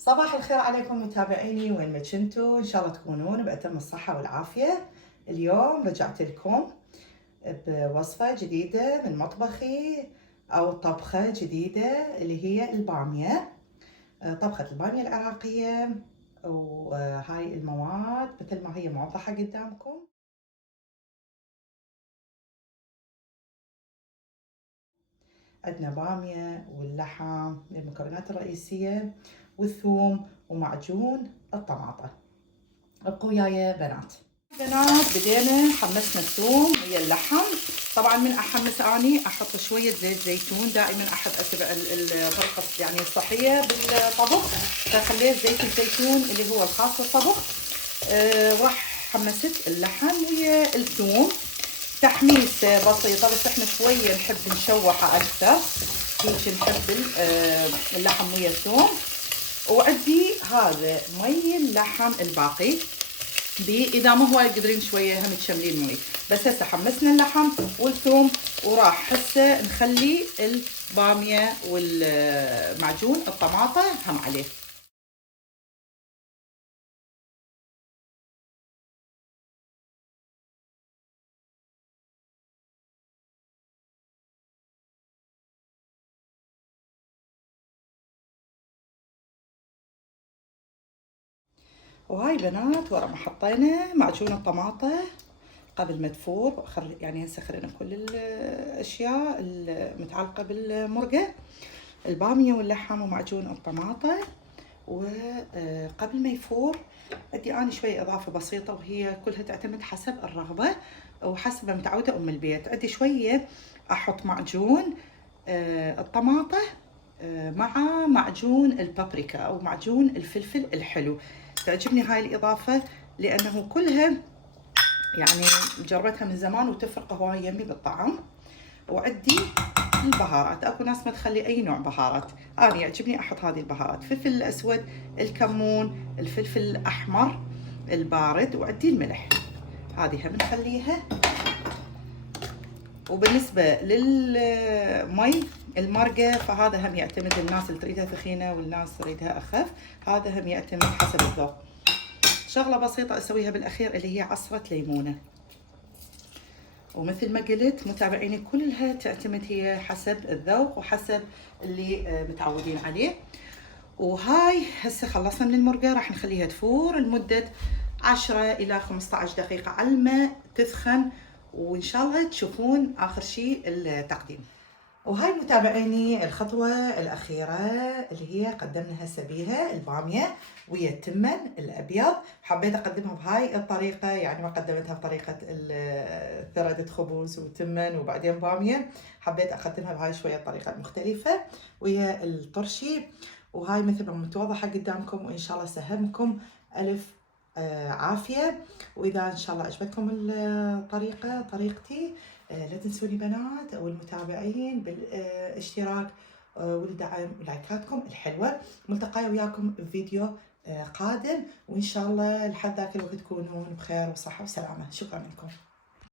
صباح الخير عليكم متابعيني وين ما كنتوا، ان شاء الله تكونون بأتم الصحة والعافية. اليوم رجعت لكم بوصفة جديدة من مطبخي او طبخة جديدة اللي هي البامية. طبخة البامية العراقية، وهاي المواد مثل ما هي موضحة قدامكم. عندنا بامية واللحم المكونات الرئيسية، والثوم ومعجون الطماطة. ابقوا وياي بنات. بدينا حمسنا الثوم ويا اللحم. طبعا من احمس اني احط شويه زيت زيتون، دائما احب اتبع الطريقه يعني الصحيه بالطبخ، فخليت زيت الزيتون اللي هو الخاص بالطبخ. وراح حمست اللحم ويا الثوم تحميس بسيطه، بس احنا شويه نحب نشوحه اكثر، هيك نحب اللحم ويا الثوم. وعندي هذا مي اللحم الباقي، اذا ما هو قادرين شويه هم تشملين مي. بس هسه حمسنا اللحم والثوم، وراح هسه نخلي الباميه والمعجون الطماطه هم عليه. وهاي بنات ورا ما حطينا معجون الطماطه قبل ما تفور، يعني هسه خلينا كل الاشياء المتعلقه بالمرقه، الباميه واللحم ومعجون الطماطه. وقبل ما يفور ادي اني شويه اضافه بسيطه، وهي كلها تعتمد حسب الرغبه وحسب ما متعوده ام البيت. ادي شويه احط معجون الطماطه مع معجون البابريكا او معجون الفلفل الحلو. تعجبني هاي الاضافه لانه كلها يعني جربتها من زمان وتفرق هواي يمي بالطعم. وعندي البهارات، اكو ناس ما تخلي اي نوع بهارات، انا يعجبني احط هذه البهارات: الفلفل الاسود، الكمون، الفلفل الاحمر البارد، وعندي الملح، هذه هم نخليها. وبالنسبه للمي المرقه فهذا هم يعتمد، الناس اللي تريدها ثخينه والناس تريدها اخف، هذا هم يعتمد حسب الذوق. شغله بسيطه اسويها بالاخير اللي هي عصره ليمونه، ومثل ما قلت متابعيني كلها تعتمد هي حسب الذوق وحسب اللي متعودين عليه. وهاي هسه خلصنا من المرقة، راح نخليها تفور لمدة 10 إلى 15 دقيقة على ما تثخن، وإن شاء الله تشوفون آخر شيء التقديم. وهاي متابعيني الخطوة الأخيرة اللي هي قدمنا هسه بيها البامية ويا التمن الأبيض. حبيت أقدمها بهاي الطريقة، يعني ما قدمتها بطريقة ثردة خبز وتمن وبعدين بامية، حبيت أقدمها بهاي شوية الطريقة المختلفة ويا الطرشي. وهاي مثل ما متوضحة قدامكم، وإن شاء الله سهمكم ألف عافية. وإذا إن شاء الله عجبتكم طريقتي، لا تنسوني بنات او المتابعين بالاشتراك والدعم ولايكاتكم الحلوه. ملتقاي وياكم بفيديو قادم، وان شاء الله لحد ذاك الوقت تكونون بخير وصحه وسلامه. شكرا لكم.